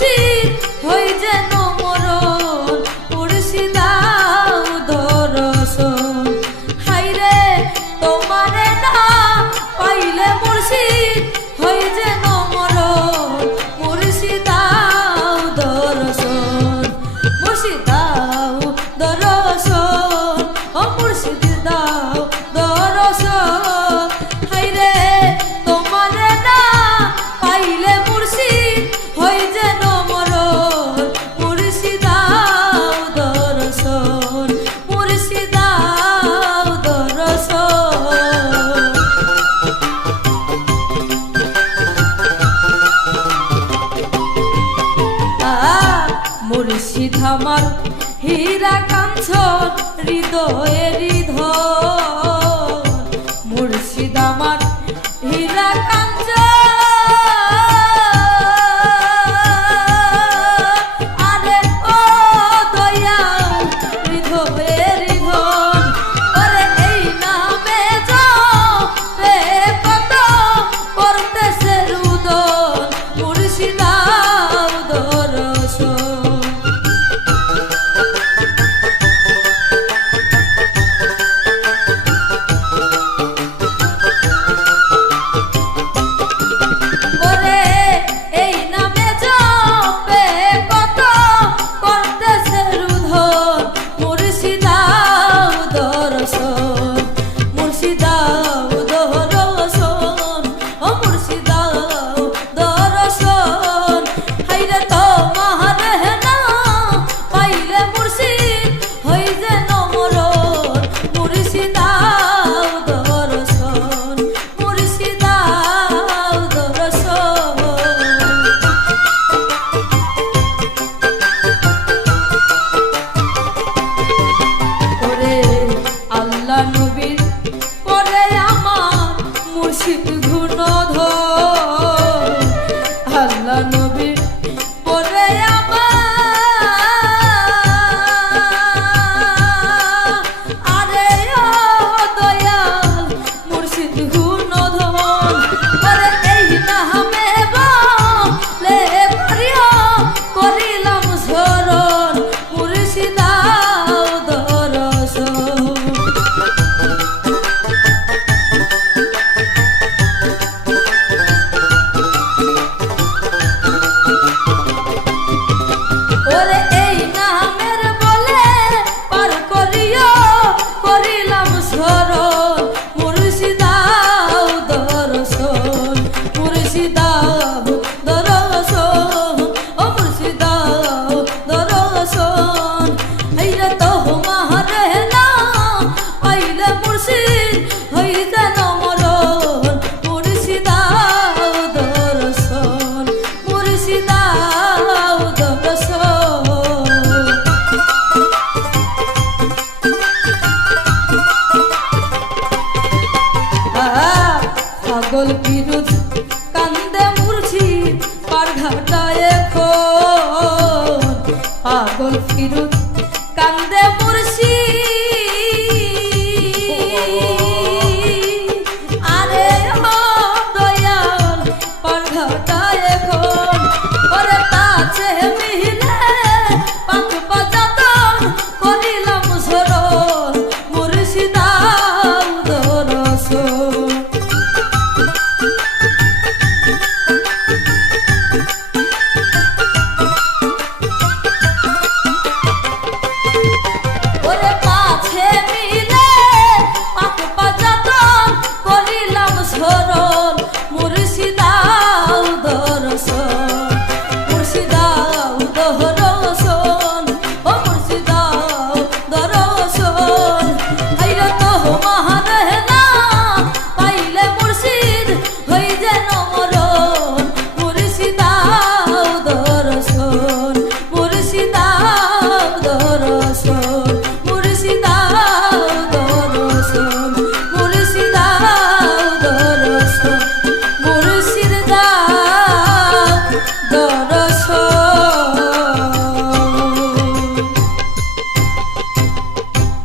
মুর্শিদ হই যেন মরণ মুর্শিদাও দরশন হাইরে তোমারে না পাইলে মুর্শিদ হই যেন মরণ মুর্শিদাও দরশন মুর্শিদাও দরশন ও মুর্শিদ দাও দরশন হাইরে তোমারে না পাইলে মুর্শিদ হই যেন মরণ মুর্শিদাও দরশন মুর্শিদাও দরশন মুর্শিদ আমার হীরা কাঞ্চন হৃদয়ের ধন মুর্শিদ আমার হীরা কাঞ্চন আরে ও দয়াল হৃদয়ের ধন ওরে এই নামে জপে কত করতেছে রুদন মুর্শিদাও দরশন মুর্শিদ গুণধর আল্লাহ নবীর পরে আমার আরে ও দয়াল মুর্শিদ গুণধর পরে এই নামে বলে করিলাম স্মরণ মুর্শিদাও দরশন পাগল পিরুজ কান্দে মুর্শিদ পার ঘাটায় এখন পাগল পিরুজ